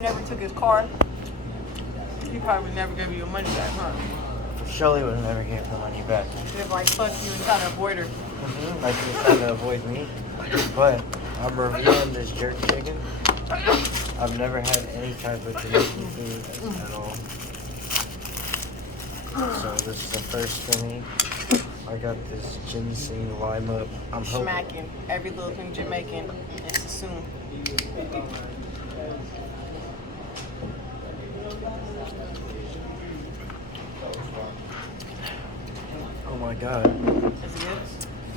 Never took his car, he probably would never give you your money back, huh? Shelly would never give the money back. They're like, fuck you and trying to avoid her. Like she was trying to avoid me. But I'm reviewing this jerk chicken. I've never had any type of Jamaican food at all. So this is the first for me. I got this ginseng lima. I'm hoping. Smacking every little thing Jamaican and Sassoon. Oh my god. Is it good?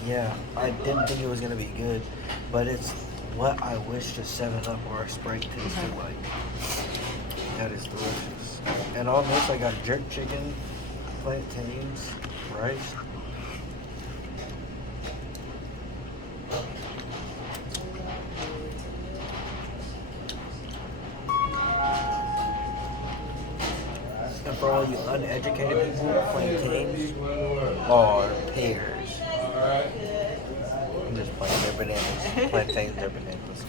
Yeah, I didn't think it was gonna be good, but it's what I wish a 7-Up or a Sprite tasted like. That is delicious. And on this, I got jerk chicken, plantains, rice. And for all you uneducated people, plantains are pears. I'm just playing, they're bananas. Plantains are bananas.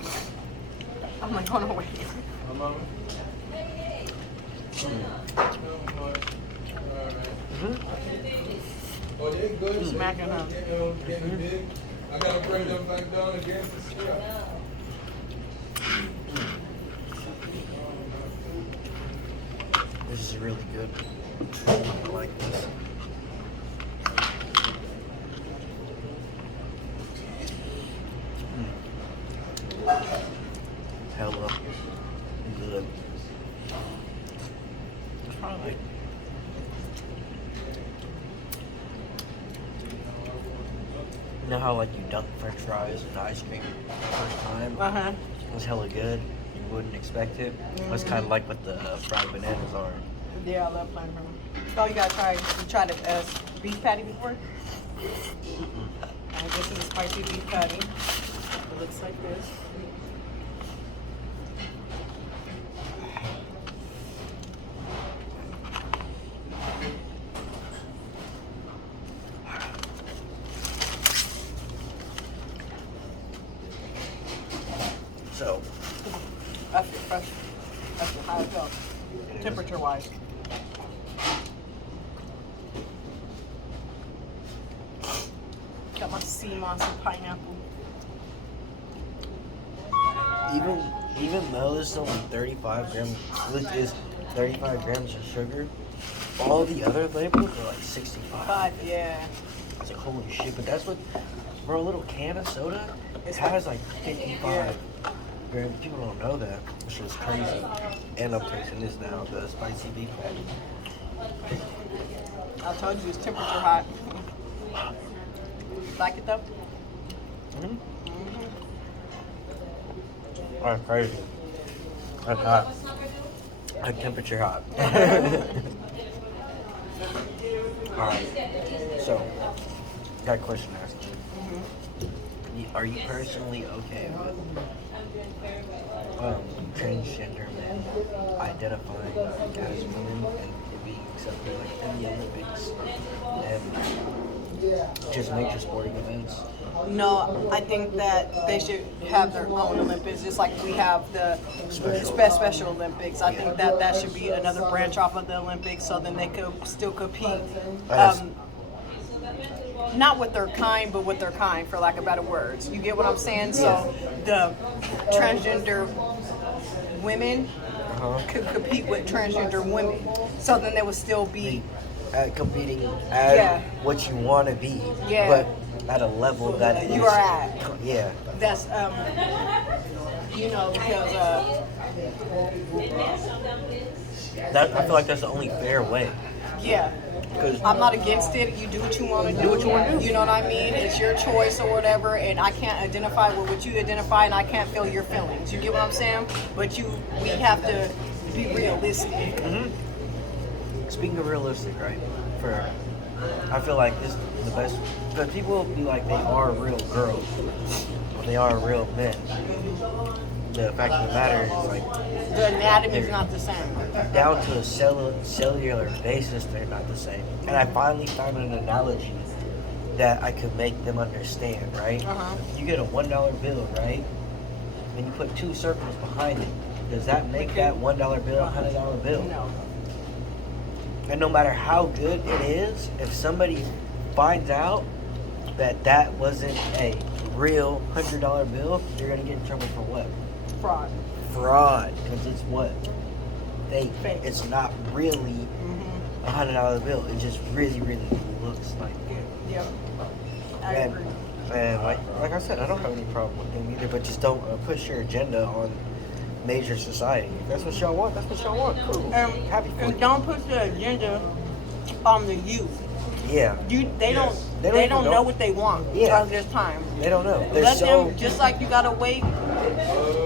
I'm like, oh no, wait. Smacking her. I gotta bring them back down again to see. This is really good. I like this. Hella good. It's probably like you know how like you dunk French fries in ice cream the first time? Uh-huh. It was hella good. You wouldn't expect it. It's kind of like what the fried bananas are. Yeah, I love playing from them. Oh, you gotta try. You tried a beef patty before? This is a spicy beef patty. It looks like this. So, That's your fresh. That's your high health. Temperature wise. Got my sea monster pineapple. even though this is only 35 grams, this is 35 grams of sugar, all the other labels are like 65. 5, yeah. It's like, holy shit, but that's what, for a little can of soda, it has like 55 grams. People don't know that, which is crazy. And I'm tasting this now, the spicy beef patty. I told you it's temperature hot. Like it though? Mm-hmm. That's crazy. That's hot. Like temperature hot. Alright, so, got a question to ask you. Are you personally okay with transgender men identifying as women and being accepted like in the Olympics and just major sporting events? No, I think that they should have their own Olympics, just like we have the Special Olympics. I think that that should be another branch off of the Olympics, so then they could still compete. Not with their kind, but with their kind, for lack of better words. You get what I'm saying? So the transgender women could compete with transgender women. So then they would still be competing at what you want to be, but at a level that you are at. Yeah. That's you know, because I feel like that's the only fair way. yeah. I'm not against it. You do what you want to do. Do what you want to do. You know what I mean? It's your choice or whatever, and I can't identify with what you identify, and I can't feel your feelings. You get what I'm saying? But we have to be realistic. Speaking of realistic, right? I feel like this is the best, because people be like they are real girls, or they are real men. The fact of the matter is like The anatomy is not the same. down to a cellular basis, they're not the same. And I finally found an analogy that I could make them understand, right? You get a $1 bill, right? And you put 2 circles behind it. does that make that $1 bill a $100 bill? No. And no matter how good it is, if somebody finds out that that wasn't a real $100 bill, you're gonna get in trouble for what? Fraud. Fraud, because it's what? Fake. Fake. It's not really a $100 bill. It just really, really looks like it. Yep. I And- agree. And like I said, I don't have any problem with them either. But just don't push your agenda on major society. If that's what y'all want, that's what y'all want. Cool. Happy for And you. don't push the agenda on the youth. Yeah. They don't even know what they want Yeah. at this time. They don't know. They're Let so. them, just like you gotta wait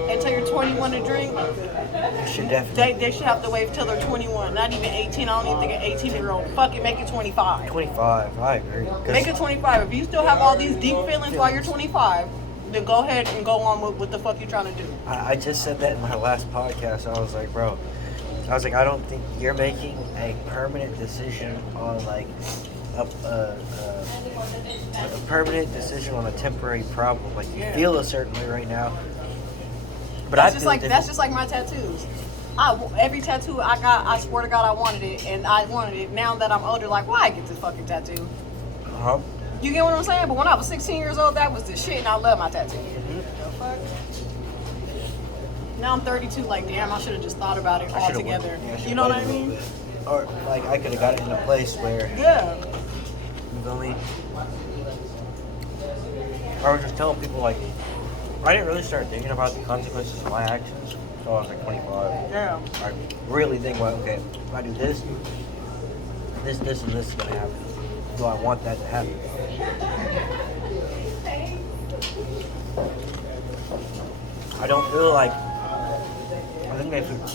until you're 21 to drink, You should definitely. they should have to wait till they're 21. Not even 18. I don't even think an 18-year-old. Fuck it, make it 25. 25. I agree. 'Cause Make it 25. If you still have all these deep feelings while you're 25, then go ahead and go on with what the fuck you're trying to do. I just said that in my last podcast. I was like, bro. I don't think you're making a permanent decision on like a permanent decision on a temporary problem. Like you Yeah. feel a certain way right now. But That's I just feel like different. that's just like my tattoos. Every tattoo I got, I swear to God, I wanted it, and I wanted it. Now that I'm older, like, why I get this fucking tattoo? Uh-huh. You get what I'm saying? But when I was 16 years old, that was the shit, and I love my tattoo. Mm-hmm. The fuck? Now I'm 32. Like, damn, I should have just thought about it I should've altogether. waited. Yeah, I should've You know what I waited a little mean? bit. Or like I could have got it in a place where Yeah. you feel me. I was just telling people like I didn't really start thinking about the consequences of my actions until I was like 25. Yeah. I really think about okay, if I do this, this, and this is gonna happen. Do I want that to happen? I don't feel like I think they should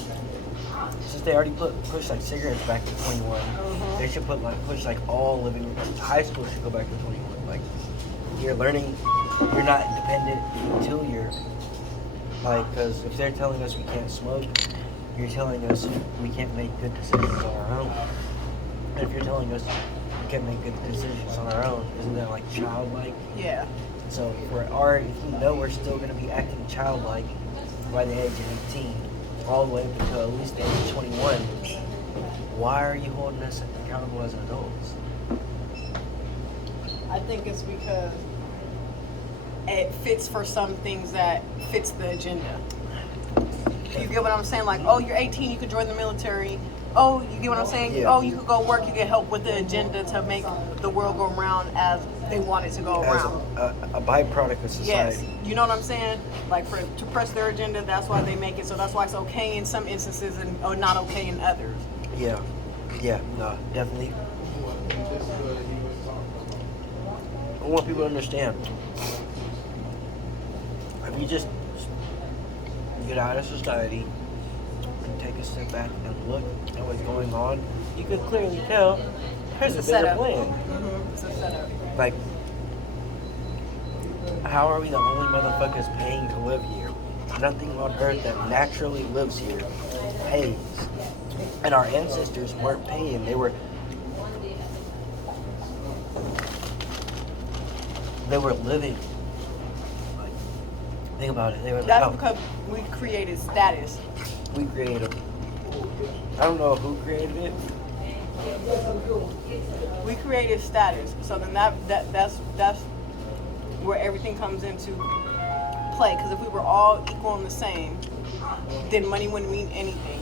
since they already push like cigarettes back to 21, they should push like all living high school should go back to 21. Like you're learning, you're not independent until you're like because if they're telling us we can't smoke, you're telling us we can't make good decisions on our own. And if you're telling us we can't make good decisions on our own, isn't that like childlike? Yeah. So if you know we're still going to be acting childlike by the age of 18, all the way up until at least the age of 21, why are you holding us accountable as adults? I think it's because it fits for some things that fits the agenda. You get what I'm saying? Like, oh, you're 18, you could join the military. Oh, you get what I'm saying? Yeah. Oh, you could go work, you can help with the agenda to make the world go around as they want it to go As around. a byproduct of Yes, society. you know what I'm saying? Like to press their agenda, that's why they make it. So that's why it's okay in some instances and or not okay in others. Yeah. Yeah, no, definitely. I want people to understand. If you just get out of society and take a step back and look at what's going on, you can clearly tell there's It's a a bigger setup. plan. It's a setup. Like, how are we the only motherfuckers paying to live here? Nothing on earth that naturally lives here pays. And our ancestors weren't paying. They were living. Like, think about it. They were like, That's oh, because we created status. we created. I don't know who created it. We created status. So then that's where everything comes into play. Because if we were all equal and the same, then money wouldn't mean anything.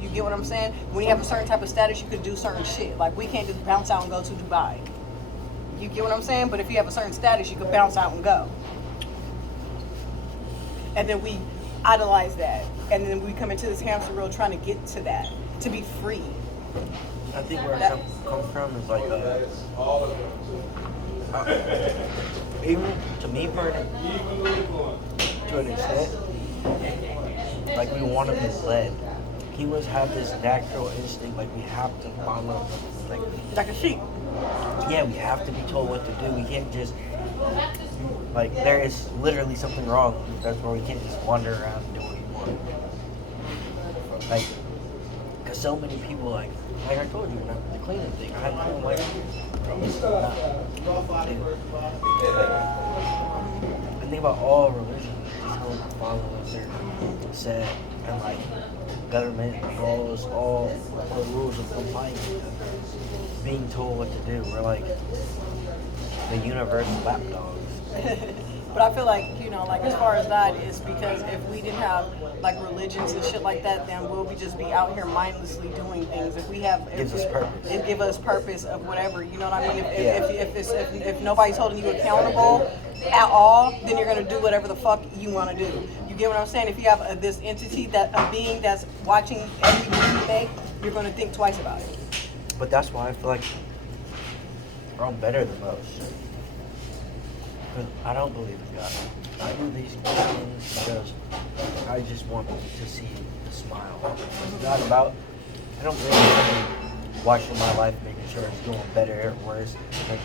You get what I'm saying? When you have a certain type of status, you could do certain shit. Like we can't just bounce out and go to Dubai. You get what I'm saying? But if you have a certain status, you could bounce out and go. And then we idolize that. And then we come into this hamster wheel trying to get to that, to be free. I think where That- it comes from is like, All of them. even to me, to an extent, like we want to be led. Humans have this natural instinct, like we have to follow, Like a sheep. yeah, we have to be told what to do. We can't just, like, there is literally something wrong. That's where we can't just wander around and do what we want. Like, because so many people, like I told you, the cleaning thing, I had to feel like, this is not, dude. And think about all religions, just don't follow a certain set. and like government laws, all the rules of compliance, being told what to do. We're like the universal lapdogs. But I feel like, like as far as that is because if we didn't have like religions and shit like that, then we'll just be out here mindlessly doing things. If we have, Gives us purpose. It give us purpose of whatever. You know what I mean? Yeah. If nobody's holding you accountable at all, then you're gonna do whatever the fuck you want to do. You get what I'm saying? If you have this entity, a being that's watching every move you make, you're gonna think twice about it. But that's why I feel like I'm better than most. Because I don't believe in God. I do these things because I just want to see the smile. It's not about, I don't really watching my life, making sure it's going better or worse. Like,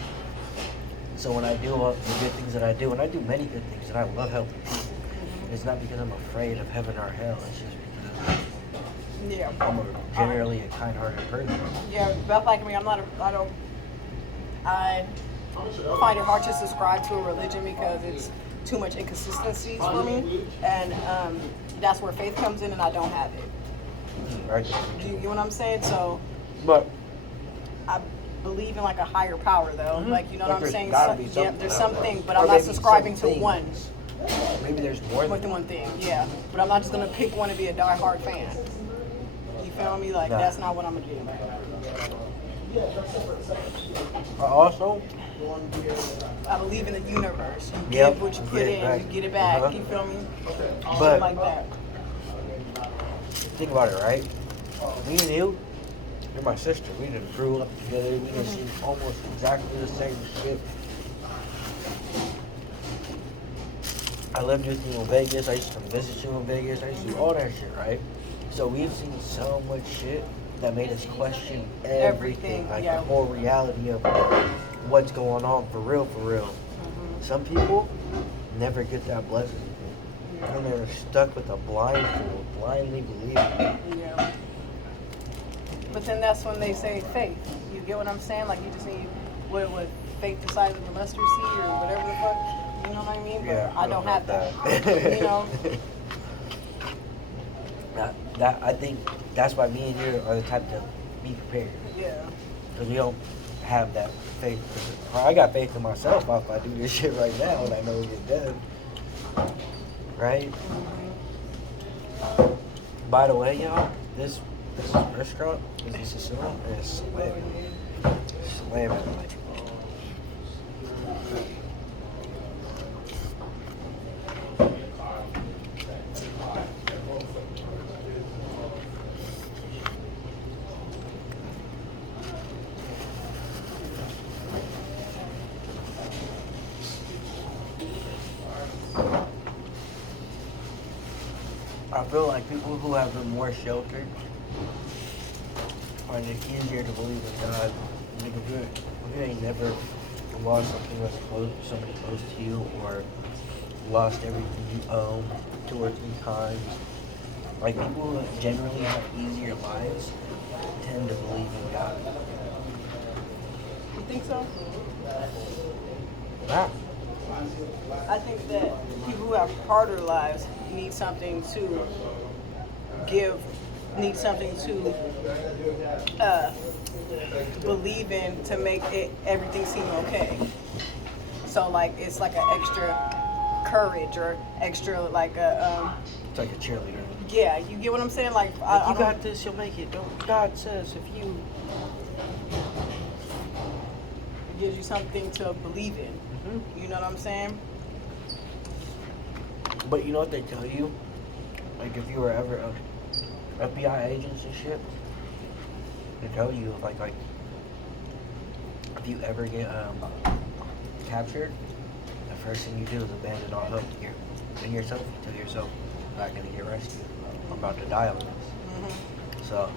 so when I do all the good things that I do, and I do many good things, and I love helping people, it's not because I'm afraid of heaven or hell. It's just because I'm generally a kind-hearted person. Yeah, but like me, I find it hard to subscribe to a religion because it's too much inconsistencies for me, and that's where faith comes in, and I don't have it. Right. Do you get what I'm saying? So, But I believe in like a higher power, though. Like, you know what I'm saying? Gotta be Yeah, there's something, but Or I'm not maybe subscribing to some one. things. Maybe there's more More than one thing, yeah. But I'm not just gonna pick one and be a die-hard fan. You feel me? Like, Nah. that's not what I'm gonna do. Also, I believe in the universe. You Yep, give what you you put get it in, back. you get it back. Uh-huh. You feel me? But- Shit like that. think about it, right? Me and you're my sister. We done grew up together. We done seen almost exactly the same shit. I lived with you in Vegas. I used to come visit you in Vegas. I used to do all that shit, right? So we've seen so much shit that made us question everything. Like yeah. the whole reality of what's going on for real, for real. Some people never get that blessing. And they're stuck with a blindfold, blindly believing. Yeah. But then that's when they say faith. You get what I'm saying? Like, you just need what faith the size of a mustard seed or whatever the fuck. You know what I mean? But Yeah, I don't have that. You know? That I think that's why me and you are the type to be prepared. Yeah. Because we don't have that faith. I got faith in myself if I do this shit right now and I know we get done. Right? By the way, y'all, this restaurant, this facility is slamming. Slamming. I feel like people who have been more sheltered find it easier to believe in God. Like if you ain't never lost something that's close, somebody close to you, or lost everything you own 2 or 3 times. Like people who generally have easier lives tend to believe in God. You think so? That. I think that people who have harder lives need something to give, need something to believe in to make everything seem okay. So like it's like an extra courage or extra like a It's like a cheerleader. yeah, you get what I'm saying? Like You I don't- got this, you'll make it. God says if you. it gives you something to believe in. You know what I'm saying? But you know what they tell you? Like if you were ever FBI agents and shit, they tell you like if you ever get captured, the first thing you do is abandon all hope in yourself. You tell yourself, I'm not gonna get rescued. I'm about to die on this. So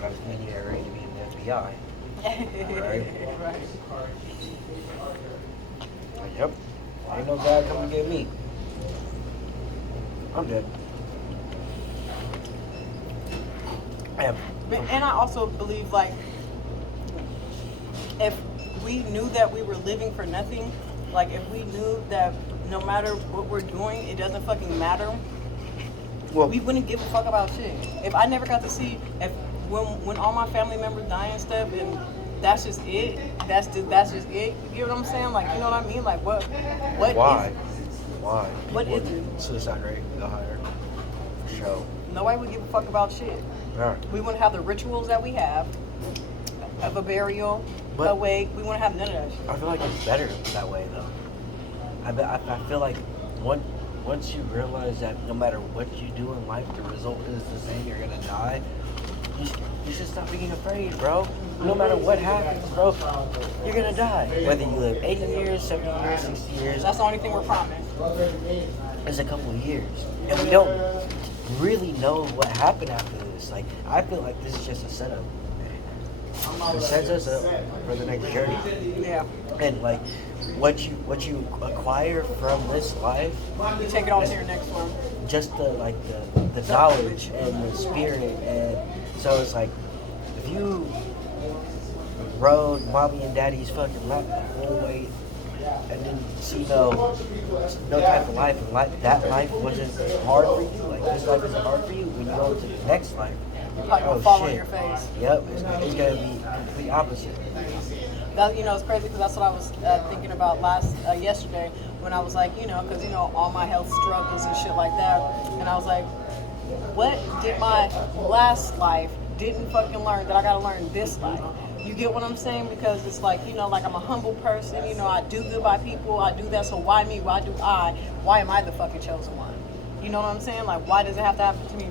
that means you're ready to be in the FBI. Right? Right. Like, yep. Ain't no God coming to get me. I'm dead. And I also believe like if we knew that we were living for nothing, like if we knew that no matter what we're doing, it doesn't fucking matter, Well- we wouldn't give a fuck about shit. If I never got to see, if when all my family members die and stuff, and that's just it. That's just it. You get what I'm saying? Like, you know what I mean? Like, what? Why? Why? What People- is it? Suicide rate would go higher. For sure. Nobody would give a fuck about shit. Yeah. We wouldn't have the rituals that we have of a burial, But- a wake. We wouldn't have none of that shit. I feel like it's better that way though. I feel like once you realize that no matter what you do in life, the result is the same. You're gonna die. You should stop being afraid, bro. No matter what happens, bro, you're gonna die. Whether you live 80 years, 70 years, 60 years, That's the only thing we're promised. it's a couple of years, and we don't really know what happened after this. Like, I feel like this is just a setup. It sets us up for the next journey. Yeah. And like what you acquire from this life, We take it on to your next one. just the knowledge and the spirit, and so it's like if you rode mommy and daddy's fucking lap the whole way and didn't see no type of life, and that life wasn't hard for you, like this life isn't hard for you, when you go to the next life, You're probably gonna fall on your face. Yep, it's gonna be complete opposite. That, it's crazy because that's what I was thinking about yesterday when I was like, because all my health struggles and shit like that, and I was like, what did my last life didn't fucking learn that I gotta learn this life? You get what I'm saying? Because it's like, like I'm a humble person, I do good by people, I do that, so why me? Why do I? Why am I the fucking chosen one? You know what I'm saying? Like, why does it have to happen to me?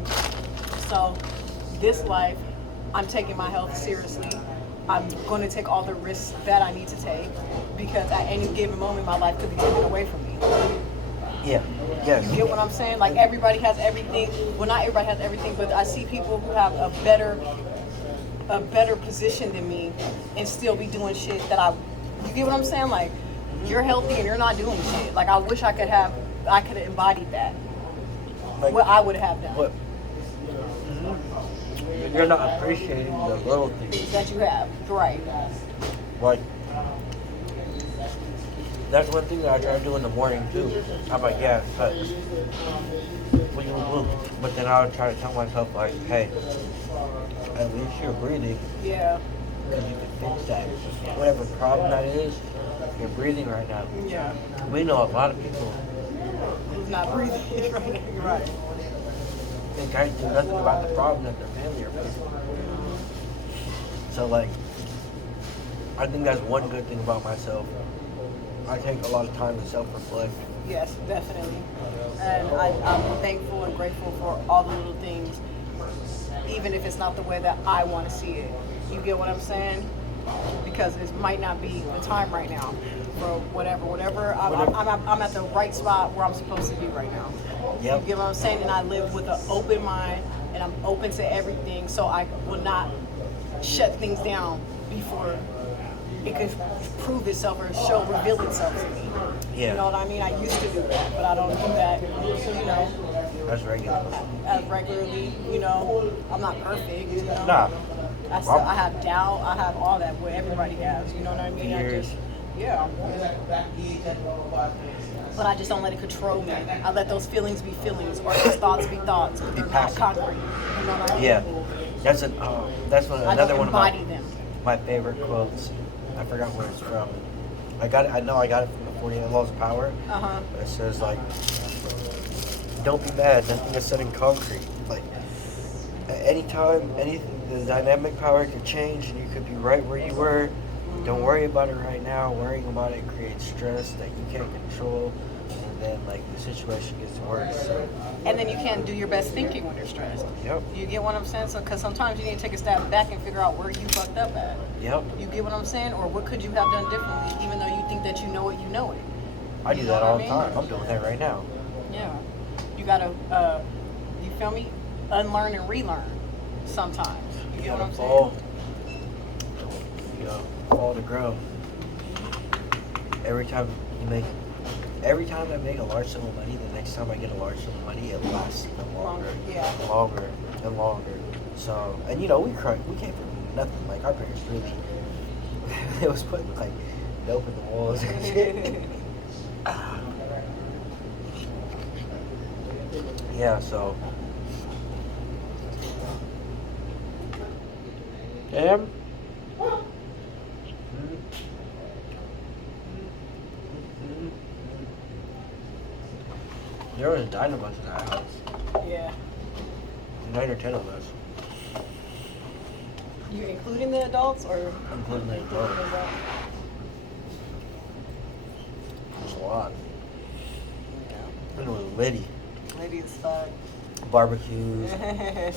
So, this life, I'm taking my health seriously. I'm going to take all the risks that I need to take because at any given moment, my life could be taken away from me. Yeah. You get what I'm saying? Like, everybody has everything. Well, not everybody has everything, but I see people who have a better position than me and still be doing shit that you get what I'm saying? Like, you're healthy and you're not doing shit. Like, I wish I could have embodied that. Like, what I would have done. What? You're not appreciating the little things that you have. Right. Like, that's one thing that I try to do in the morning too. I'm like, yeah, but But then I would try to tell myself, like, hey, at least you're breathing. Yeah. Because you can fix that. Whatever problem that is, you're breathing right now. Yeah. We know a lot of people Who's not breathing. You're right. they can't do nothing about the problem that their family are facing. So, like, I think that's one good thing about myself. I take a lot of time to self-reflect. Yes, definitely. And I'm thankful and grateful for all the little things, even if it's not the way that I want to see it. You get what I'm saying? Because it might not be the time right now for whatever. I'm at the right spot where I'm supposed to be right now. Yep. You get what I'm saying? And I live with an open mind, and I'm open to everything, so I will not shut things down before it could prove itself or reveal itself to me. Yeah. You know what I mean? I used to do that, but I don't do that, That's regular. as regularly. I'm not perfect. Nah. I have doubt. I have all that. What everybody has. You know what I mean? Fears. Yeah. But I just don't let it control me. I let those feelings be feelings, or those thoughts be thoughts, but they're not passive. concrete. You know what I mean? Yeah. That's another one of embody them. my favorite quotes. I forgot where it's from. I know I got it from the 48 Laws of Power. Uh-huh. It says, like, don't be mad, nothing is set in concrete. Like, at any time, the dynamic power could change and you could be right where you were. Don't worry about it right now. Worrying about it creates stress that you can't control, and then, like, the situation gets worse. So, And then you can't do your best thinking when you're stressed. yep. You get what I'm saying? So, because sometimes you need to take a step back and figure out where you fucked up at. Yep. You get what I'm saying? Or what could you have done differently, even though you think that you know it, you know it. I do You know that what I all the mean? time. I'm doing that right now. Yeah. You gotta, you feel me? Unlearn and relearn sometimes. You get what I'm fall. saying? You know, fall to grow. Every time I make a large sum of money, the next time I get a large sum of money, it lasts even longer. Yeah. Longer and longer. So, and we came from nothing. Like, our parents really, it was putting, like, dope in the walls and shit. Yeah, so And there was a Dinobus in that house. Yeah. 9 or 10 of us. You including the adults or Including the including adults. the There's a lot. Yeah. And it was litty. Lady as fuck. Barbecues,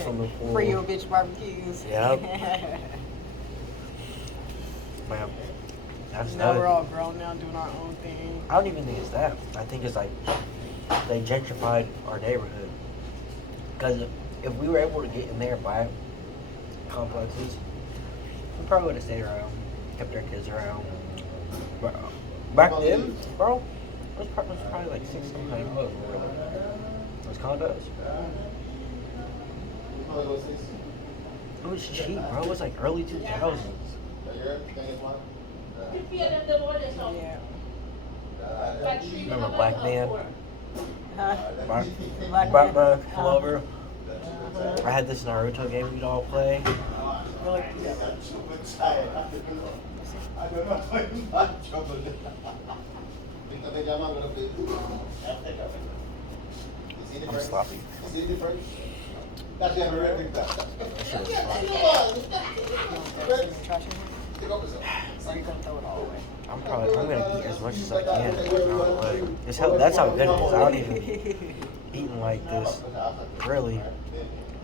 swimming pool. Free your bitch barbecues. Yep. Man, that's Now we're another all thing. grown now doing our own thing. I don't even think it's that. I think it's like they gentrified our neighborhood. Because if we were able to get in there and buy complexes, we probably would have stayed around, kept our kids around. But back then, bro, those apartments were probably like $600. Those condos. It was cheap, bro. It was like early 2000s. Yeah. Remember Black Man? Huh? Black Black Man Man. pull over. I had this Naruto game we'd all play. Really? I'm sloppy. Trash in here? Or are you gonna throw it all away? I'm gonna eat as much as I can. And throw it away. That's how good it is. I don't even eating like this. Really,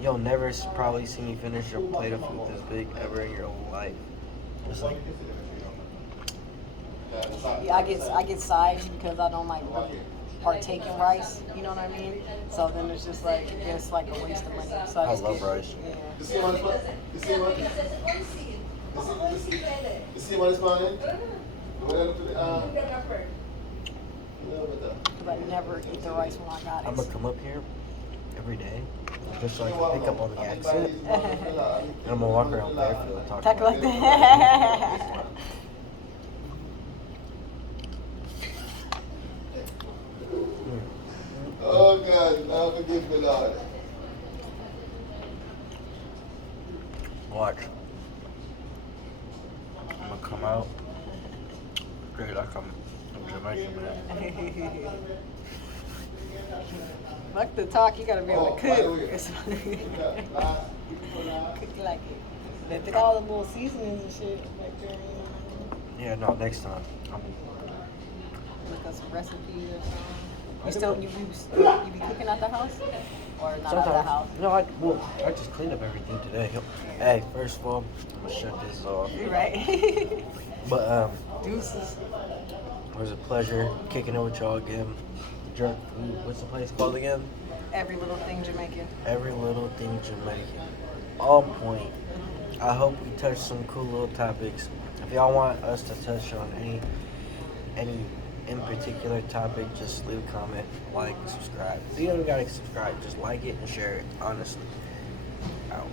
you'll never probably see me finish a plate of food this big ever in your whole life. It's like Yeah, I get sides because I don't like really partake in rice. You know what I mean? So then it's like a waste of money. So I just love get- rice. Yeah. You see what is planning? Because I never eat the rice when I got it. I'm gonna come up here every day just so I can pick up on the accent. And I'm gonna walk around barefoot and Talk like that. that. Oh God, now forgive me, Lord. Watch. I'm gonna come out straight like I'm Jamaican, man. Fuck the talk, you gotta be able to cook. Oh, Cook like it. They put all the little seasonings and shit back there, you know. Yeah, no, next time. Look up some recipes or something. You be cooking at the house? Or not at the house? No, I just cleaned up everything today. Hey, first of all, I'm gonna shut this off. You're right. But Deuces. it was a pleasure kicking it with y'all again. Jerk food. What's the place called again? Every little thing Jamaican. Every little thing Jamaican. On point. I hope we touched some cool little topics. If y'all want us to touch on any in particular topic, just leave a comment, like, subscribe. You don't even gotta subscribe, just like it and share it, honestly. Out.